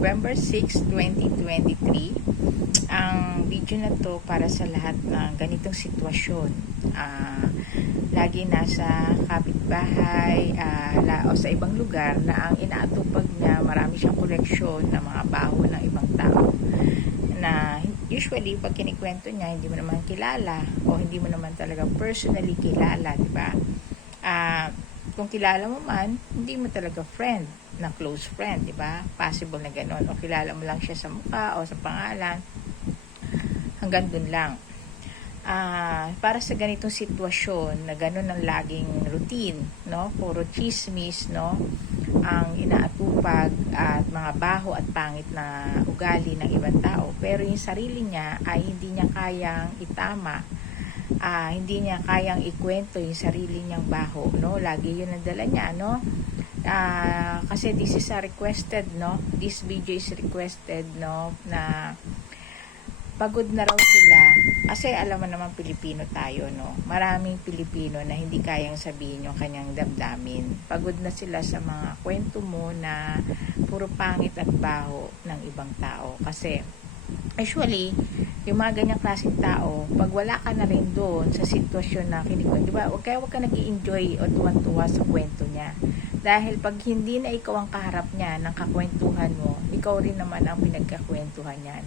November 6, 2023. Ang video na to para sa lahat ng ganitong sitwasyon. Lagi nasa kapitbahay o sa ibang lugar na ang inaatupag niya, marami siyang koleksyon ng mga baho ng ibang tao. Na usually, pag kinikwento niya, hindi mo naman kilala o hindi mo naman talaga personally kilala, di ba? Kung kilala mo man, hindi mo talaga friend, na close friend, di ba? Possible na gano'n. O kilala mo lang siya sa mukha o sa pangalan. Hanggang dun lang. Para sa ganitong sitwasyon na gano'n ang laging routine, no? Puro chismis, no? Ang inaatupag at mga baho at pangit na ugali ng ibang tao. Pero yung sarili niya ay hindi niya kayang itama. Hindi niya kayang ikwento yung sarili niyang baho, no? Lagi yun ang dala niya, no? Kasi this is a requested, no? This video is requested, no? Na pagod na raw sila. Kasi alam mo naman Pilipino tayo, no? Maraming Pilipino na hindi kayang sabihin yung kanyang damdamin. Pagod na sila sa mga kwento mo na puro pangit at baho ng ibang tao. Kasi usually, yung mga ganyang klaseng tao, pag wala ka na rin doon sa sitwasyon na kinikwento, di ba? Huwag ka nag-i-enjoy o tuwan-tuwa sa kwento niya. Dahil pag hindi na ikaw ang kaharap niya ng kakwentuhan mo, ikaw rin naman ang pinagkakwentuhan niyan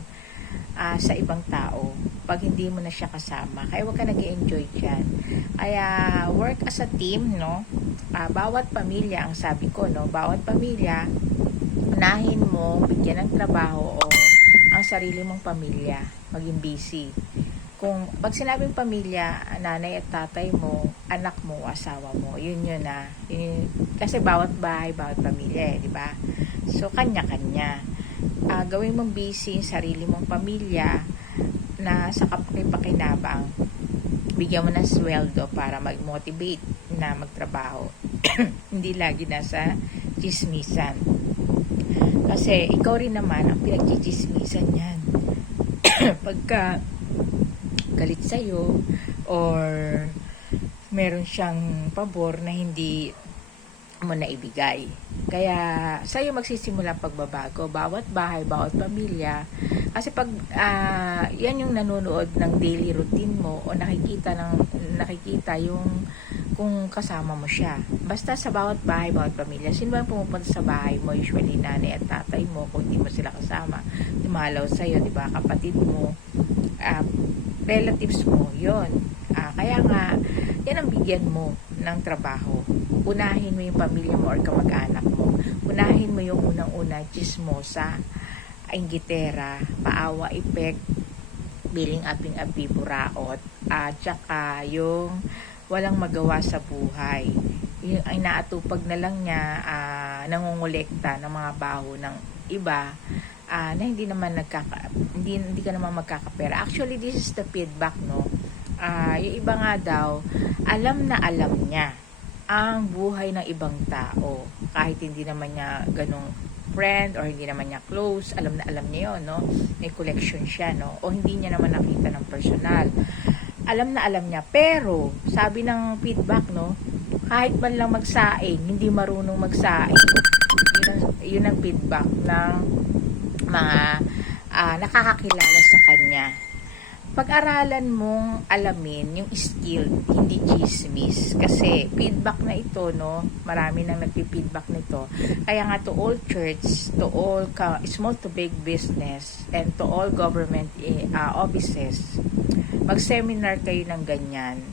sa ibang tao. Pag hindi mo na siya kasama. Kaya huwag ka nag-i-enjoy dyan. Kaya work as a team, no? Bawat pamilya, ang sabi ko, no? Bawat pamilya, unahin mo, bigyan ng trabaho o ang sarili mong pamilya, maging busy. Kung pag sinabing pamilya, nanay at tatay mo, anak mo, asawa mo, yun na. Kasi bawat bahay, bawat pamilya, di ba? So, kanya-kanya. Gawin mong busy yung sarili mong pamilya na sa kapakipakinabang. Bigyan mo ng sweldo para mag-motivate na magtrabaho. Hindi lagi nasa chismisan. Kasi ikaw rin naman ang pinagchichismisan yan. Pagka galit sa'yo or meron siyang pabor na hindi mo na ibigay. Kaya sa'yo magsisimula pagbabago. Bawat bahay, bawat pamilya. Kasi pag yan yung nanonood ng daily routine mo o nakikita yung kung kasama mo siya. Basta sa bawat bahay, bawat pamilya. Sino ba yung pumupunta sa bahay mo? Usually nanay at tatay mo kung hindi mo sila kasama. Dumalaw sa'yo, di ba? Kapatid mo, relatives mo, yon. Kaya nga, yan ang bigyan mo ng trabaho. Unahin mo yung pamilya mo or kamag-anak mo. Unahin mo yung unang-una, chismosa, inggitera, paawa, epek, biling aping-api, buraot, at saka yung walang magawa sa buhay. Yung inaatupag na lang niya, nangungulekta ng mga baho ng iba, na hindi naman hindi ka naman magkakapera. Actually, this is the feedback, no? Yung iba nga daw, alam na alam niya ang buhay ng ibang tao. Kahit hindi naman niya ganong friend or hindi naman niya close, alam na alam niya yun, no? May collection siya, no? O hindi niya naman nakita ng personal. Alam na alam niya. Pero, sabi ng feedback, no? Kahit man lang magsaing, hindi marunong magsaing. Yun ang feedback ng mga nakakakilala sa kanya. Pag-aralan mong alamin yung skill, hindi chismis. Kasi feedback na ito, no? Marami nang nagpi-feedback nito. Kaya nga to all church, to all small to big business, and to all government offices, mag-seminar kayo ng ganyan.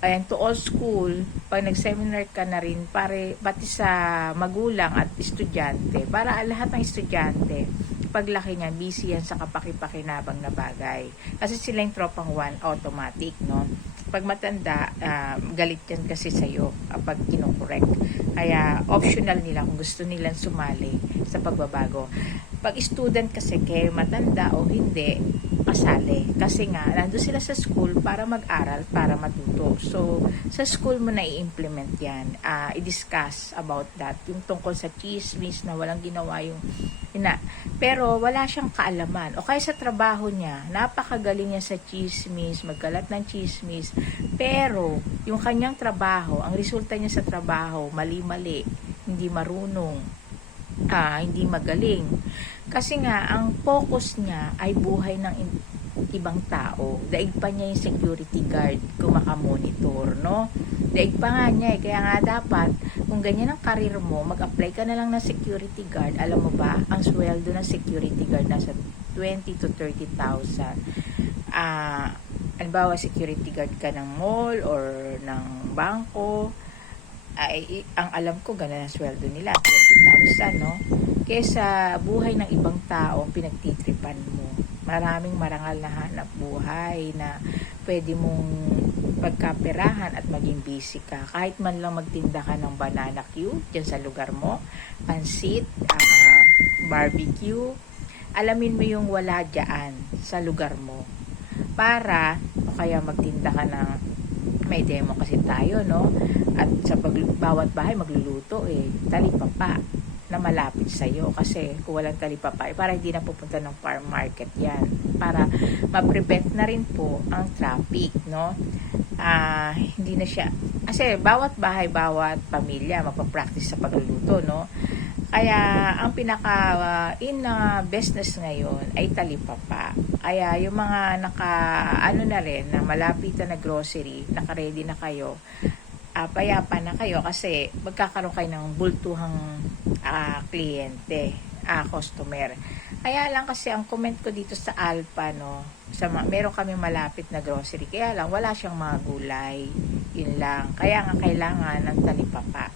And to all school, pag nag-seminar ka na rin, pati sa magulang at estudyante, para lahat ng estudyante, paglaki niyan, busy yan sa kapakipakinabang na bagay. Kasi sila yung tropang one, automatic, no? Pag matanda, galit yan kasi sa'yo pag kinukorek. Kaya optional nila kung gusto nilang sumali sa pagbabago. Pag student kasi kay matanda o hindi, kasali. Kasi nga, nandun sila sa school para mag-aral, para matuto. So, sa school mo na i-implement yan. I-discuss about that. Yung tungkol sa chismis na walang ginawa yung pero wala siyang kaalaman. O kaya sa trabaho niya, napakagaling niya sa chismis, magkalat ng chismis. Pero, yung kanyang trabaho, ang resulta niya sa trabaho, mali-mali, hindi marunong. hindi magaling. Kasi nga, ang focus niya ay buhay ng ibang tao. Daig pa niya yung security guard kung makamonitor, no? Daig pa nga niya eh. Kaya nga dapat, kung ganyan ang karir mo, mag-apply ka na lang ng security guard. Alam mo ba, ang sweldo ng security guard nasa 20 to 30,000. Halimbawa, security guard ka ng mall or ng bangko, ay ang alam ko ganun ang sweldo nila, 20,000, no? Kesa buhay ng ibang tao pinagtitripan mo. Maraming marangal na hanap buhay na pwede mong pagkaperahan at maging busy ka. Kahit man lang magtinda ka ng banana queue dyan sa lugar mo, pansit, barbecue, alamin mo yung wala dyan sa lugar mo. Para, o kaya magtinda ka ng, may demo kasi tayo, no? At sa bawat bahay magluluto talipapa na malapit sa'yo. Kasi kung walang talipapa, para hindi na pupunta ng farm market yan. Para ma-prevent na rin po ang traffic, no? Hindi na siya, kasi bawat bahay, bawat pamilya magpa-practice sa pagluluto, no? Kaya ang pinaka in business ngayon ay talipapa. Kaya yung mga na rin na malapitan na grocery, naka-ready na kayo, payapa na kayo kasi magkakaroon kayo ng bultuhang kliyente, customer. Kaya lang kasi ang comment ko dito sa Alpha, no, meron kami malapit na grocery, kaya lang wala siyang mga gulay, yun lang. Kaya nga kailangan ng talipapa.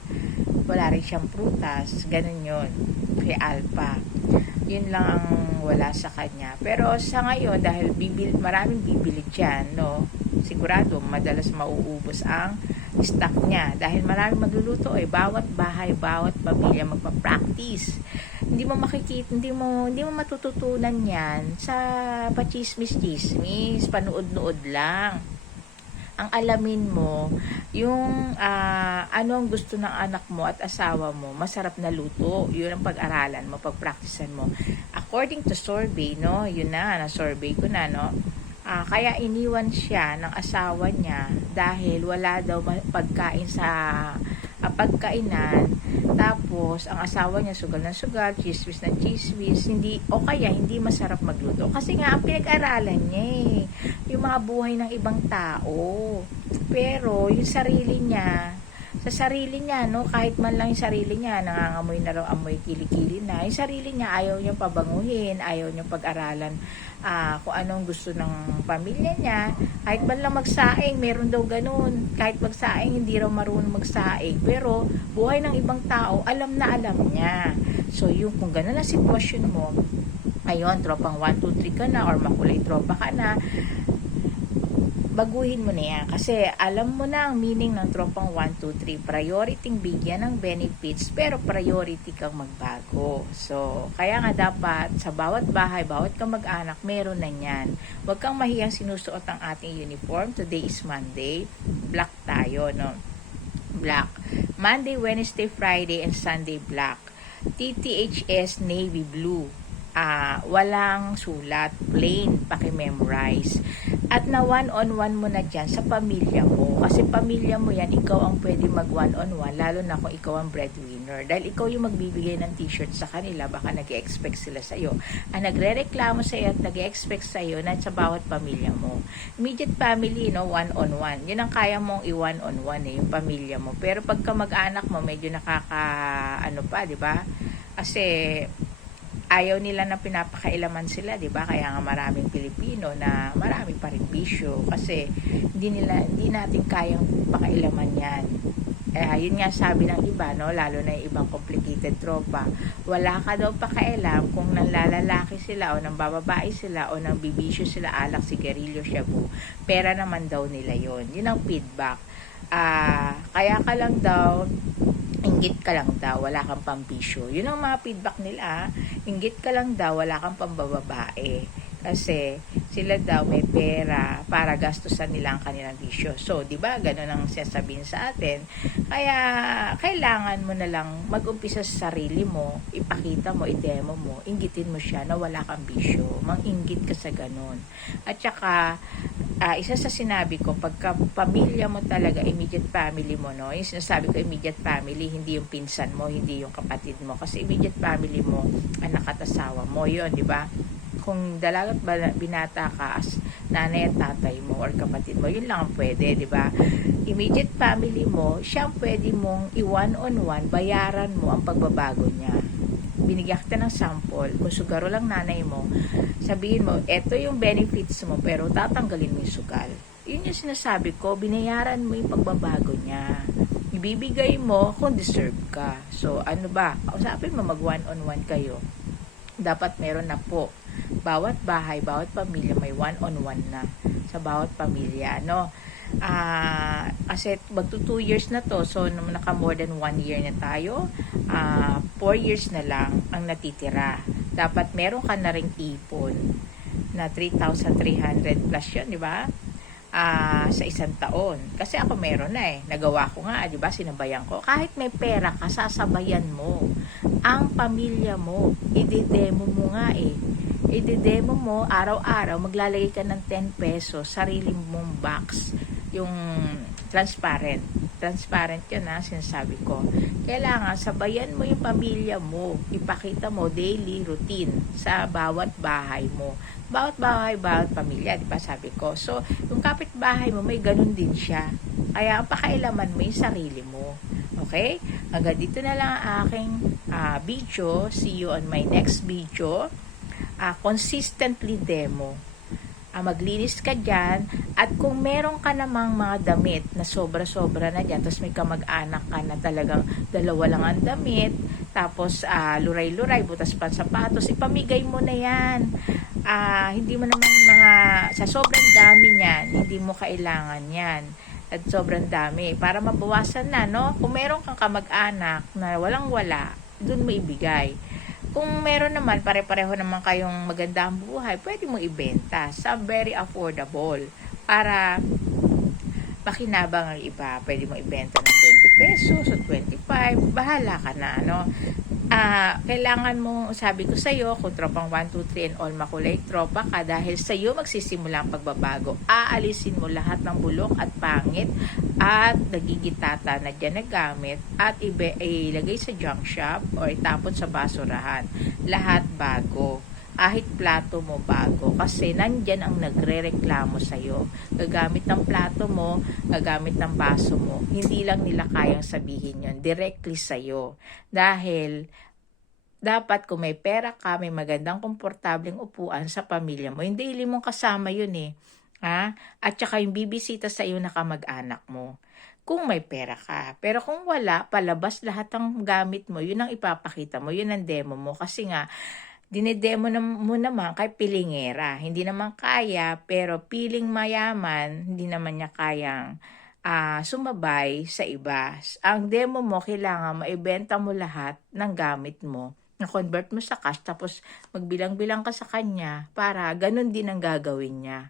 Wala rin siyang prutas, ganun yun, kay Alpha. Yun lang ang wala sa kanya. Pero sa ngayon, dahil maraming bibili dyan, no, sigurado madalas mauubos ang stock niya. Dahil maraming magluluto bawat bahay, bawat pamilya magpa-practice. Hindi mo makikita, hindi mo matututunan yan sa pachismis-chismis, panood-nood lang. Ang alamin mo, yung ano ang gusto ng anak mo at asawa mo, masarap na luto. Yun ang pag-aralan mo, pag-practicean mo. According to survey, no, yun na survey ko na, no, kaya iniwan siya ng asawa niya dahil wala daw pagkain sa pagkainan. Tapos ang asawa niya sugal ng sugal, chismis ng chismis, o kaya hindi masarap magluto. Kasi nga ang pinag-aralan niya yung mga buhay ng ibang tao. Pero yung sarili niya, sa sarili niya, no, kahit man lang yung sarili niya, nangangamoy na raw amoy kilikili na, yung sarili niya ayaw niyang pabanguhin, ayaw niyang pag-aralan kung anong gusto ng pamilya niya. Kahit man lang magsaing, meron daw ganun. Kahit magsaing, hindi raw marunong magsaing. Pero buhay ng ibang tao, alam na alam niya. So yung kung ganun ang sitwasyon mo, ayun, tropang 1, 2, 3 ka na, or makulay tropa ka na, baguhin mo na yan. Kasi alam mo na ang meaning ng tropang 1, 2, 3. Priority bigyan ng benefits, pero priority kang magbago. So, kaya nga dapat sa bawat bahay, bawat kamag-anak, meron na yan. Huwag kang mahiyang sinusuot ang ating uniform. Today is Monday. Black tayo, no? Black. Monday, Wednesday, Friday, and Sunday, black. TTHS, navy blue. Walang sulat, plain, paki-memorize. At na one-on-one mo na dyan sa pamilya mo. Kasi pamilya mo yan, ikaw ang pwede mag one-on-one, lalo na kung ikaw ang breadwinner. Dahil ikaw yung magbibigay ng t-shirt sa kanila, baka nag-expect sila sa'yo. Ang nagre-reklamo sa'yo at nag-expect sa'yo na sa bawat pamilya mo. Immediate family, no, one-on-one. Yun ang kaya mong i-one-on-one yung pamilya mo. Pero pagka mag-anak mo, medyo di ba? Kasi ayaw nila na pinapakailaman sila, 'di ba? Kaya nga maraming Pilipino na marami pa rin bisyo kasi hindi natin kayang pakailaman 'yan. Yun nga sabi ng iba, no, lalo na yung ibang complicated tropa, wala ka daw pakialam kung nanlalalaki sila o nang bababae sila o nang bibisyo sila, alak, sigarilyo, shabu. Pera naman daw nila 'yon. Yun ang feedback. Kaya ka lang daw, inggit ka lang daw, wala kang pambisyo. Yun ang mga feedback nila. Inggit ka lang daw, wala kang pambababae. Kasi sila daw may pera para gastusan nila ang kanilang bisyo. So, di ba, ganun ang sinasabihin sa atin. Kaya, kailangan mo na lang mag-umpisa sa sarili mo, ipakita mo, i-demo mo, inggitin mo siya na wala kang bisyo. Mang-inggit ka sa ganun. At saka, isa sa sinabi ko, pagka pamilya mo talaga, immediate family mo, no? Yung sinasabi ko, immediate family, hindi yung pinsan mo, hindi yung kapatid mo. Kasi immediate family mo, anak at asawa mo, yun, di ba? Kung dalagat binata ka as nanay at tatay mo or kapatid mo, yun lang ang pwede, di ba? Immediate family mo, siya ang pwede mong i-one-on-one, bayaran mo ang pagbabago niya. Binigyan kita ng sample, kung sugaro lang nanay mo, sabihin mo, eto yung benefits mo, pero tatanggalin mo yung sugal. Yun yung sinasabi ko, binayaran mo yung pagbabago niya. Ibibigay mo kung deserve ka. So, ano ba? Usapin mo, mag one-on-one kayo. Dapat meron na po. Bawat bahay, bawat pamilya may one-on-one na sa bawat pamilya, no? Kasi magto 2 years na to, so naka more than 1 year na tayo, 4 years na lang ang natitira. Dapat meron ka na ring ipon na 3,300 plus yun, di ba? Sa isang taon. Kasi ako meron na nagawa ko nga, di ba, sinabayan ko. Kahit may pera ka, sasabayan mo ang pamilya mo, i-demo mo nga i-demo mo araw-araw, maglalagay ka ng 10 pesos, sarili mong box, yung transparent yun sinasabi ko. Kailangan sabayan mo yung pamilya mo, ipakita mo daily routine sa bawat bahay mo, bawat bahay, bawat pamilya, di ba sabi ko. So yung kapitbahay mo may ganun din siya, kaya ang pakailaman mo yung sarili mo. Okay? Hanggang dito na lang ang aking video. See you on my next video. Consistently demo. Maglinis ka dyan, at kung meron ka namang mga damit na sobra-sobra na dyan, tapos may kamag-anak ka na talagang dalawa lang ang damit, tapos luray-luray, butas pa sapatos, ipamigay mo na yan. Hindi mo naman sa sobrang dami niyan, hindi mo kailangan yan. At sobrang dami, para mabawasan na, no? Kung meron kang kamag-anak na walang-wala, dun mo ibigay. Kung meron naman, pare-pareho naman kayong magandang buhay, pwede mo ibenta sa very affordable para makinabang ang iba. Pwede mo ibenta ng 20 pesos o 25, bahala ka na, ano? Kailangan mo, sabi ko sa'yo, kung tropang 1, 2, 3 and all makulay, tropa ka, dahil sa'yo magsisimula ang pagbabago. Aalisin mo lahat ng bulok at pangit at nagigitata na dyan nagamit at ilagay sa junk shop o itapon sa basurahan. Lahat bago. Kahit plato mo bago, kasi nandyan ang nagre-reklamo sa'yo. Gagamit ng plato mo, gagamit ng baso mo, hindi lang nila kayang sabihin yon directly sa'yo. Dahil dapat kung may pera ka, may magandang komportableng upuan sa pamilya mo, hindi daily mong kasama yun at saka yung bibisita sa iyo na kamag-anak mo, kung may pera ka. Pero kung wala, palabas lahat ng gamit mo, yun ang ipapakita mo, yun ang demo mo. Kasi nga, dinedemo mo naman kay pilingera. Hindi naman kaya, pero piling mayaman, hindi naman niya kayang sumabay sa iba. Ang demo mo, kailangan maibenta mo lahat ng gamit mo, na-convert mo sa cash, tapos magbilang-bilang ka sa kanya para ganun din ang gagawin niya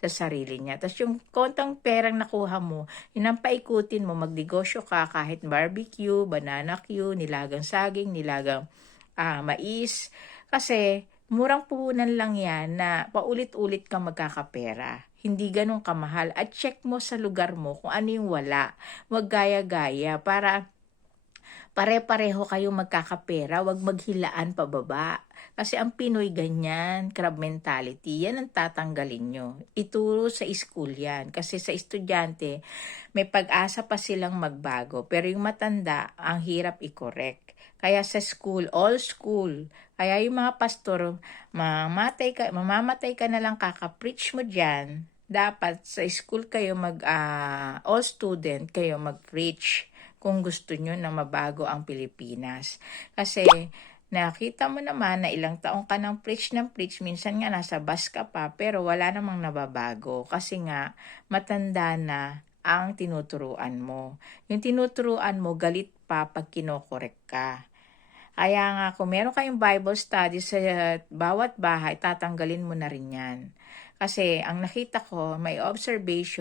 sa sarili niya. Tapos yung kontang perang nakuha mo, yun ang paikutin mo, magnegosyo ka kahit barbecue, banana Q, nilagang saging, nilagang mais. Kasi murang puhunan lang yan na paulit-ulit kang magkakapera. Hindi ganun kamahal. At check mo sa lugar mo kung ano yung wala. Huwag gaya-gaya para pare-pareho kayong magkakapera, wag maghilaan pababa. Kasi ang Pinoy ganyan, crab mentality, yan ang tatanggalin nyo. Ituro sa school yan. Kasi sa estudyante, may pag-asa pa silang magbago. Pero yung matanda, ang hirap i-correct. Kaya sa school, all school, kaya yung mga pastor, mamamatay ka na lang kaka-preach mo dyan. Dapat sa school kayo all student kayo mag-preach kung gusto nyo na mabago ang Pilipinas. Kasi nakita mo naman na ilang taong ka ng preach, minsan nga nasa bus ka pa, pero wala namang nababago. Kasi nga, matanda na ang tinuturuan mo. Yung tinuturuan mo, galit pa pag kinokorek ka. Kaya nga kung meron kayong Bible study sa bawat bahay, tatanggalin mo na rin 'yan. Kasi ang nakita ko may observation